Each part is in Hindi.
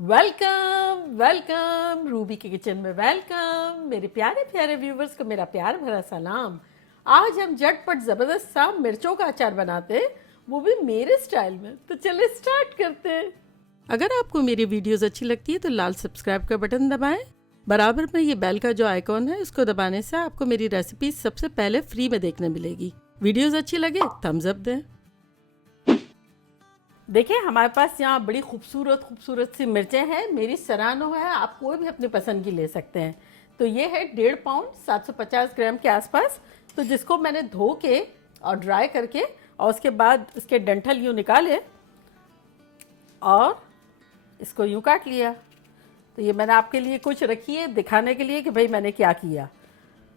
वेलकम वेलकम रूबी के किचन में वेलकम। मेरे प्यारे प्यारे व्यूवर्स को मेरा प्यार भरा सलाम। आज हम झटपट ज़बरदस्त सा मिर्चों का अचार बनाते हैं, वो भी मेरे स्टाइल में। तो चलिए स्टार्ट करते हैं। अगर आपको मेरी वीडियोस अच्छी लगती है तो लाल सब्सक्राइब का बटन दबाएं। बराबर में ये बेल का जो आइकॉन है इसको दबाने से आपको मेरी रेसिपी सबसे पहले फ्री में देखने मिलेगी। वीडियोस अच्छी लगे थम्स अप दें। देखिए हमारे पास यहाँ बड़ी खूबसूरत खूबसूरत सी मिर्चें हैं। मेरी सरानो है, आप कोई भी अपनी पसंद की ले सकते हैं। तो ये है 1.5 पाउंड 750 ग्राम के आसपास। तो जिसको मैंने धो के और ड्राई करके और उसके बाद इसके डंठल यूँ निकाले और इसको यूँ काट लिया। तो ये मैंने आपके लिए कुछ रखी है दिखाने के लिए कि भाई मैंने क्या किया।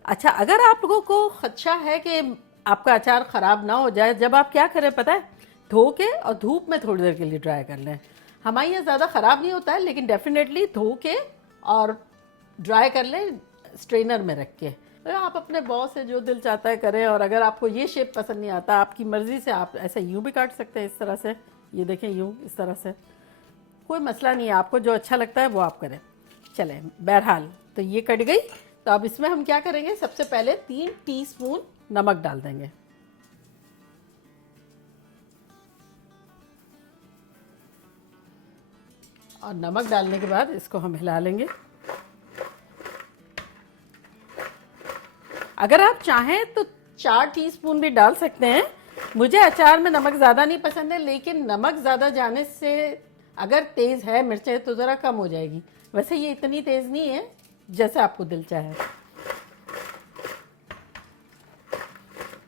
अच्छा, अगर आप लोगों को खदशा है कि आपका अचार ख़राब ना हो जाए, जब आप क्या करें पता है, धो के और धूप में थोड़ी देर के लिए ड्राई कर लें। हमारे यहाँ ज़्यादा ख़राब नहीं होता है, लेकिन डेफिनेटली धो के और ड्राई कर लें स्ट्रेनर में रख के। तो आप अपने बॉस से जो दिल चाहता है करें। और अगर आपको ये शेप पसंद नहीं आता, आपकी मर्ज़ी से आप ऐसे यूँ भी काट सकते हैं, इस तरह से। ये देखें यूँ, इस तरह से कोई मसला नहीं है, आपको जो अच्छा लगता है वो आप करें। चलें, बहरहाल तो ये कट गई। तो अब इसमें हम क्या करेंगे, सबसे पहले 3 टीस्पून नमक डाल देंगे। और नमक डालने के बाद इसको हम हिला लेंगे। अगर आप चाहें तो 4 टीस्पून भी डाल सकते हैं। मुझे अचार में नमक ज़्यादा नहीं पसंद है, लेकिन नमक ज़्यादा जाने से अगर तेज़ है मिर्चें तो ज़रा कम हो जाएगी। वैसे ये इतनी तेज़ नहीं है, जैसे आपको दिल चाहे।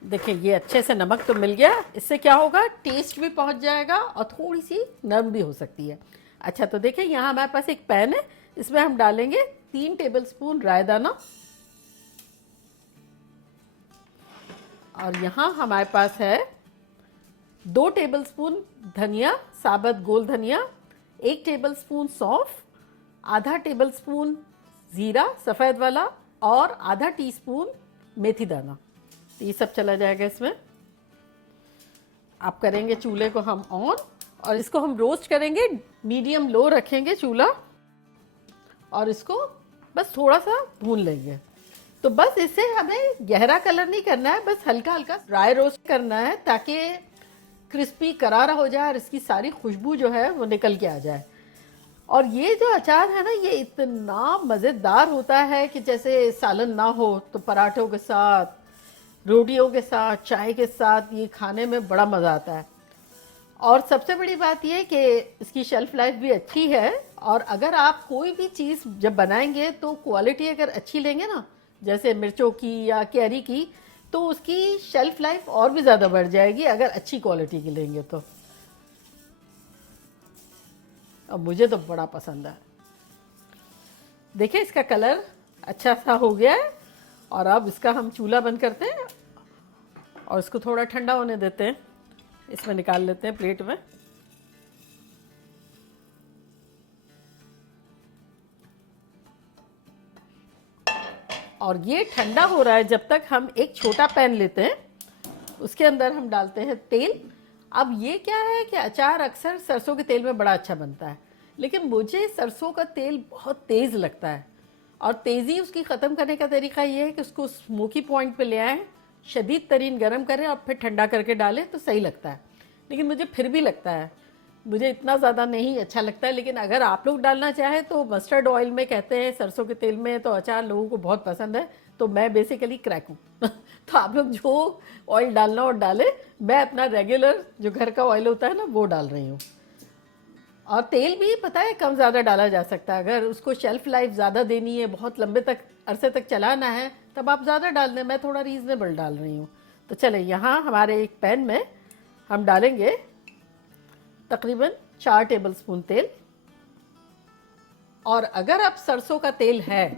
देखिए ये अच्छे से नमक तो मिल गया। इससे क्या होगा, टेस्ट भी पहुंच जाएगा और थोड़ी सी नरम भी हो सकती है। अच्छा, तो देखिए यहाँ हमारे पास एक पैन है, इसमें हम डालेंगे 3 टेबलस्पून राई दाना। और यहाँ हमारे पास है 2 टेबलस्पून धनिया, साबुत गोल धनिया, 1 टेबलस्पून सौंफ, आधा टेबलस्पून ज़ीरा सफ़ेद वाला और आधा टीस्पून मेथी दाना। तो ये सब चला जाएगा इसमें। आप करेंगे चूल्हे को हम ऑन और इसको हम रोस्ट करेंगे, मीडियम लो रखेंगे चूल्हा और इसको बस थोड़ा सा भून लेंगे। तो बस इसे हमें गहरा कलर नहीं करना है, बस हल्का हल्का ड्राई रोस्ट करना है ताकि क्रिस्पी करारा हो जाए और इसकी सारी खुशबू जो है वो निकल के आ जाए। और ये जो अचार है ना, ये इतना मज़ेदार होता है कि जैसे सालन ना हो तो पराठों के साथ, रोटियों के साथ, चाय के साथ ये खाने में बड़ा मज़ा आता है। और सबसे बड़ी बात ये कि इसकी शेल्फ़ लाइफ भी अच्छी है। और अगर आप कोई भी चीज़ जब बनाएंगे तो क्वालिटी अगर अच्छी लेंगे ना, जैसे मिर्चों की या कैरी की, तो उसकी शेल्फ़ लाइफ और भी ज़्यादा बढ़ जाएगी अगर अच्छी क्वालिटी की लेंगे तो। और मुझे तो बड़ा पसंद है। देखिए इसका कलर अच्छा सा हो गया है। और अब इसका हम चूल्हा बंद करते हैं और इसको थोड़ा ठंडा होने देते हैं। इसमें निकाल लेते हैं प्लेट में। और ये ठंडा हो रहा है, जब तक हम एक छोटा पैन लेते हैं, उसके अंदर हम डालते हैं तेल। अब ये क्या है कि अचार अक्सर सरसों के तेल में बड़ा अच्छा बनता है, लेकिन मुझे सरसों का तेल बहुत तेज़ लगता है। और तेज़ी उसकी ख़त्म करने का तरीका ये है कि उसको स्मोकी पॉइंट पे ले आएँ, शदीद तरीन गर्म करें और फिर ठंडा करके डालें तो सही लगता है। लेकिन मुझे फिर भी लगता है, मुझे इतना ज़्यादा नहीं अच्छा लगता है। लेकिन अगर आप लोग डालना चाहें तो मस्टर्ड ऑयल में, कहते हैं सरसों के तेल में तो अचार लोगों को बहुत पसंद है। तो मैं बेसिकली क्रैक हूँ तो आप लोग जो ऑयल डालना और डालें। मैं अपना रेगुलर जो घर का ऑयल होता है ना, वो डाल रही हूँ। और तेल भी पता है कम ज़्यादा डाला जा सकता है। अगर उसको शेल्फ़ लाइफ ज़्यादा देनी है, बहुत लंबे तक अरसे तक चलाना है, तब आप ज़्यादा डाल दें। मैं थोड़ा रीज़नेबल डाल रही हूँ। तो चले, यहाँ हमारे एक पैन में हम डालेंगे तकरीबन 4 टेबलस्पून तेल। और अगर आप सरसों का तेल है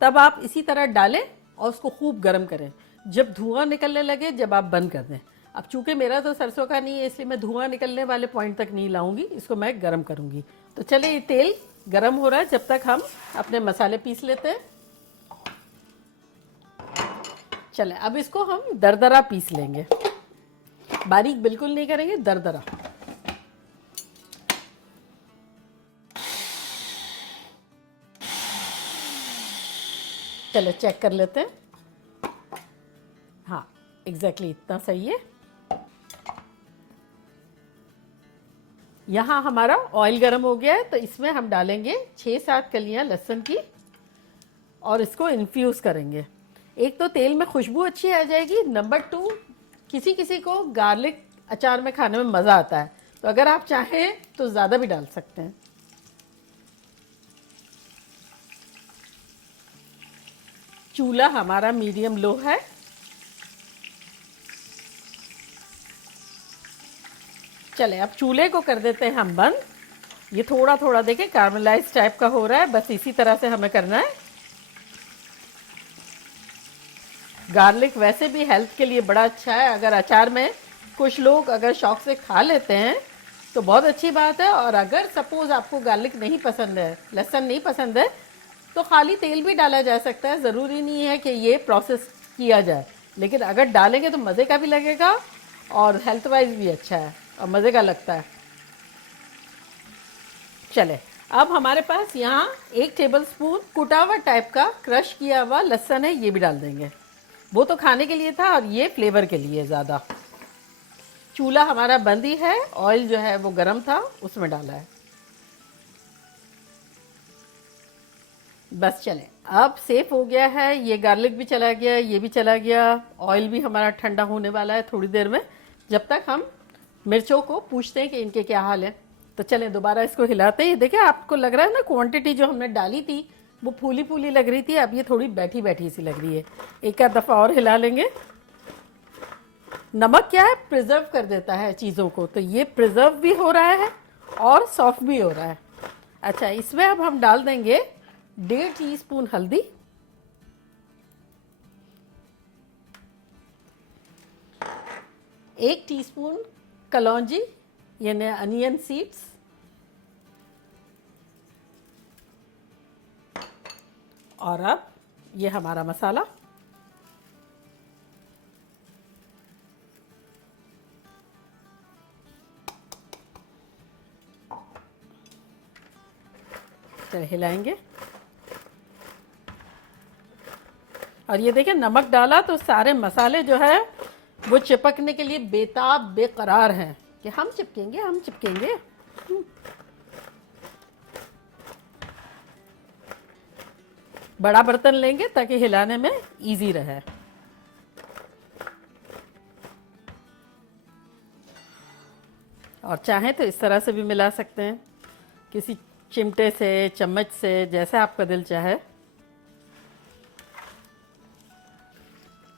तब आप इसी तरह डालें और उसको खूब गर्म करें। जब धुआं निकलने लगे जब आप बंद कर दें। अब चूंकि मेरा तो सरसों का नहीं है, इसलिए मैं धुआं निकलने वाले पॉइंट तक नहीं लाऊंगी, इसको मैं गर्म करूंगी। तो चलिए ये तेल गर्म हो रहा है, जब तक हम अपने मसाले पीस लेते हैं। चले, अब इसको हम दरदरा पीस लेंगे, बारीक बिल्कुल नहीं करेंगे, दरदरा। चलो चेक कर लेते हैं। हाँ, एग्जैक्टली इतना सही है। यहाँ हमारा ऑयल गर्म हो गया है, तो इसमें हम डालेंगे 6-7 कलियां लहसुन की और इसको इन्फ्यूज़ करेंगे। एक तो तेल में खुशबू अच्छी आ जाएगी, नंबर 2 किसी किसी को गार्लिक अचार में खाने में मज़ा आता है, तो अगर आप चाहें तो ज़्यादा भी डाल सकते हैं। चूल्हा हमारा मीडियम लो है। चले अब चूल्हे को कर देते हैं हम बंद। ये थोड़ा थोड़ा देखें कैरमलाइज टाइप का हो रहा है, बस इसी तरह से हमें करना है। गार्लिक वैसे भी हेल्थ के लिए बड़ा अच्छा है, अगर अचार में कुछ लोग अगर शौक से खा लेते हैं तो बहुत अच्छी बात है। और अगर सपोज़ आपको गार्लिक नहीं पसंद है, लहसुन नहीं पसंद है, तो खाली तेल भी डाला जा सकता है, ज़रूरी नहीं है कि ये प्रोसेस किया जाए। लेकिन अगर डालेंगे तो मज़े का भी लगेगा और हेल्थ वाइज भी अच्छा है और मज़े का लगता है। चले अब हमारे पास यहाँ 1 टेबलस्पून कुटा हुआ टाइप का क्रश किया हुआ लहसुन है, ये भी डाल देंगे। वो तो खाने के लिए था और ये फ्लेवर के लिए ज़्यादा। चूल्हा हमारा बंद ही है, ऑयल जो है वो गरम था, उसमें डाला है। बस चले अब सेफ हो गया है, ये गार्लिक भी चला गया, ये भी चला गया, ऑयल भी हमारा ठंडा होने वाला है थोड़ी देर में। जब तक हम मिर्चों को पूछते हैं कि इनके क्या हाल है, तो चलें दोबारा इसको हिलाते हैं। देखिए आपको लग रहा है ना क्वांटिटी जो हमने डाली थी वो फूली फूली लग रही थी, अब ये थोड़ी बैठी बैठी सी लग रही है। एक आध दफ़ा और हिला लेंगे। नमक क्या है, प्रिजर्व कर देता है चीज़ों को, तो ये प्रिजर्व भी हो रहा है और सॉफ्ट भी हो रहा है। अच्छा, इसमें अब हम डाल देंगे 1.5 टीस्पून हल्दी, 1 टीस्पून कलौंजी यानी अनियन सीड्स, और अब ये हमारा मसाला। चल हिलाएंगे और ये देखिए नमक डाला तो सारे मसाले जो है वो चिपकने के लिए बेताब बेकरार हैं कि हम चिपकेंगे हम चिपकेंगे। बड़ा बर्तन लेंगे ताकि हिलाने में इजी रहे। और चाहें तो इस तरह से भी मिला सकते हैं, किसी चिमटे से, चम्मच से, जैसे आपका दिल चाहे।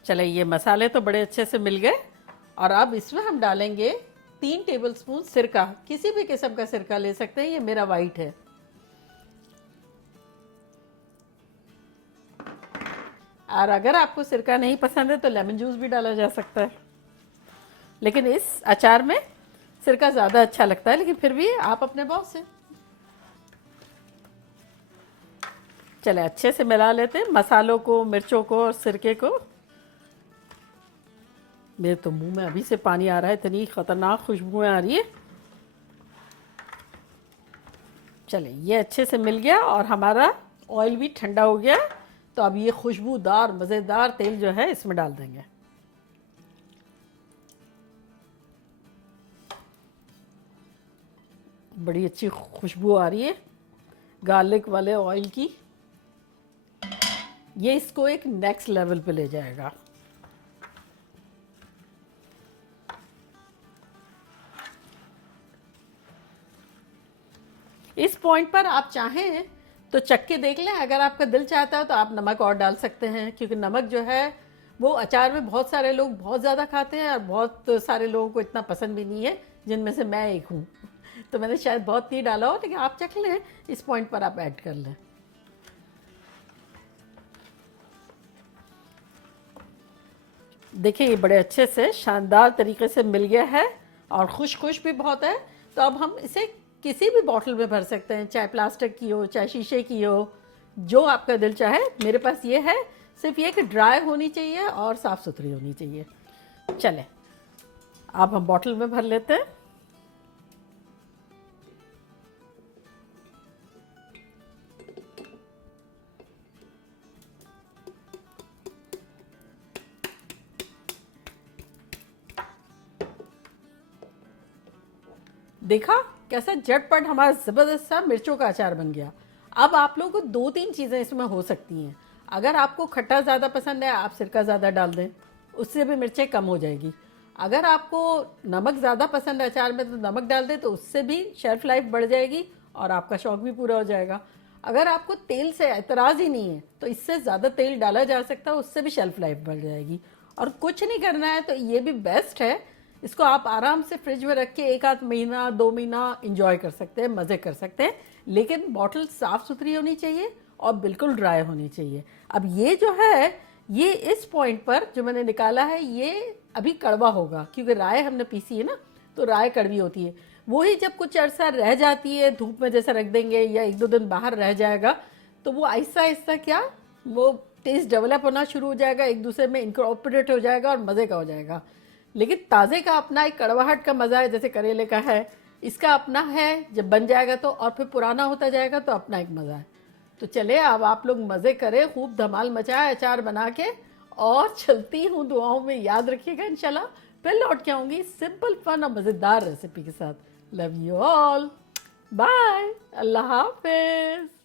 चले ये मसाले तो बड़े अच्छे से मिल गए और अब इसमें हम डालेंगे 3 टेबलस्पून सिरका। किसी भी किस्म का सिरका ले सकते हैं, ये मेरा वाइट है। और अगर आपको सिरका नहीं पसंद है तो लेमन जूस भी डाला जा सकता है, लेकिन इस अचार में सिरका ज़्यादा अच्छा लगता है, लेकिन फिर भी आप अपने बॉस से। चले अच्छे से मिला लेते हैं मसालों को, मिर्चों को और सिरके को। मेरे तो मुंह में अभी से पानी आ रहा है, इतनी खतरनाक खुशबुएं आ रही है। चले ये अच्छे से मिल गया और हमारा ऑयल भी ठंडा हो गया, तो अब ये खुशबूदार मज़ेदार तेल जो है इसमें डाल देंगे। बड़ी अच्छी खुशबू आ रही है गार्लिक वाले ऑयल की, ये इसको एक नेक्स्ट लेवल पे ले जाएगा। इस पॉइंट पर आप चाहें तो चक्के देख लें, अगर आपका दिल चाहता है तो आप नमक और डाल सकते हैं, क्योंकि नमक जो है वो अचार में बहुत सारे लोग बहुत ज़्यादा खाते हैं और बहुत सारे लोगों को इतना पसंद भी नहीं है, जिनमें से मैं एक हूँ। तो मैंने शायद बहुत नहीं डाला हो, लेकिन आप चख लें, इस पॉइंट पर आप ऐड कर लें। देखिए ये बड़े अच्छे से शानदार तरीके से मिल गया है और खुश भी बहुत है। तो अब हम इसे किसी भी बॉटल में भर सकते हैं, चाहे प्लास्टिक की हो, चाहे शीशे की हो, जो आपका दिल चाहे। मेरे पास ये है, सिर्फ ये कि ड्राई होनी चाहिए और साफ़ सुथरी होनी चाहिए। चलें अब हम बॉटल में भर लेते हैं। देखा कैसा झटपट हमारा ज़बरदस्त सा मिर्चों का अचार बन गया। अब आप लोगों को 2-3 चीज़ें इसमें हो सकती हैं। अगर आपको खट्टा ज़्यादा पसंद है, आप सिरका ज़्यादा डाल दें, उससे भी मिर्चें कम हो जाएगी। अगर आपको नमक ज़्यादा पसंद है अचार में, तो नमक डाल दें, तो उससे भी शेल्फ लाइफ बढ़ जाएगी और आपका शौक भी पूरा हो जाएगा। अगर आपको तेल से एतराज़ ही नहीं है, तो इससे ज़्यादा तेल डाला जा सकता है, उससे भी शेल्फ लाइफ बढ़ जाएगी। और कुछ नहीं करना है तो ये भी बेस्ट है। इसको आप आराम से फ्रिज में रख के 1 आध महीना 2 महीना इंजॉय कर सकते हैं, मज़े कर सकते हैं। लेकिन बॉटल साफ़ सुथरी होनी चाहिए और बिल्कुल ड्राई होनी चाहिए। अब ये जो है, ये इस पॉइंट पर जो मैंने निकाला है, ये अभी कड़वा होगा, क्योंकि राय हमने पीसी है ना, तो राय कड़वी होती है। वही जब कुछ अरसा रह जाती है, धूप में जैसा रख देंगे या 1-2 दिन बाहर रह जाएगा, तो वो आहिस्ता आहिस्ता क्या, वो टेस्ट डेवलप होना शुरू हो जाएगा, एक दूसरे में इनकॉर्पोरेट हो जाएगा और मज़े का हो जाएगा। लेकिन ताज़े का अपना एक कड़वाहट का मज़ा है, जैसे करेले का है, इसका अपना है। जब बन जाएगा तो और फिर पुराना होता जाएगा, तो अपना एक मज़ा है। तो चले अब आप लोग मज़े करें, खूब धमाल मचाए अचार बना के। और चलती हूँ, दुआओं में याद रखिएगा। इंशाल्लाह फिर लौट के आऊँगी सिंपल फन और मज़ेदार रेसिपी के साथ। लव यू ऑल, बाय, अल्लाह हाफिज़।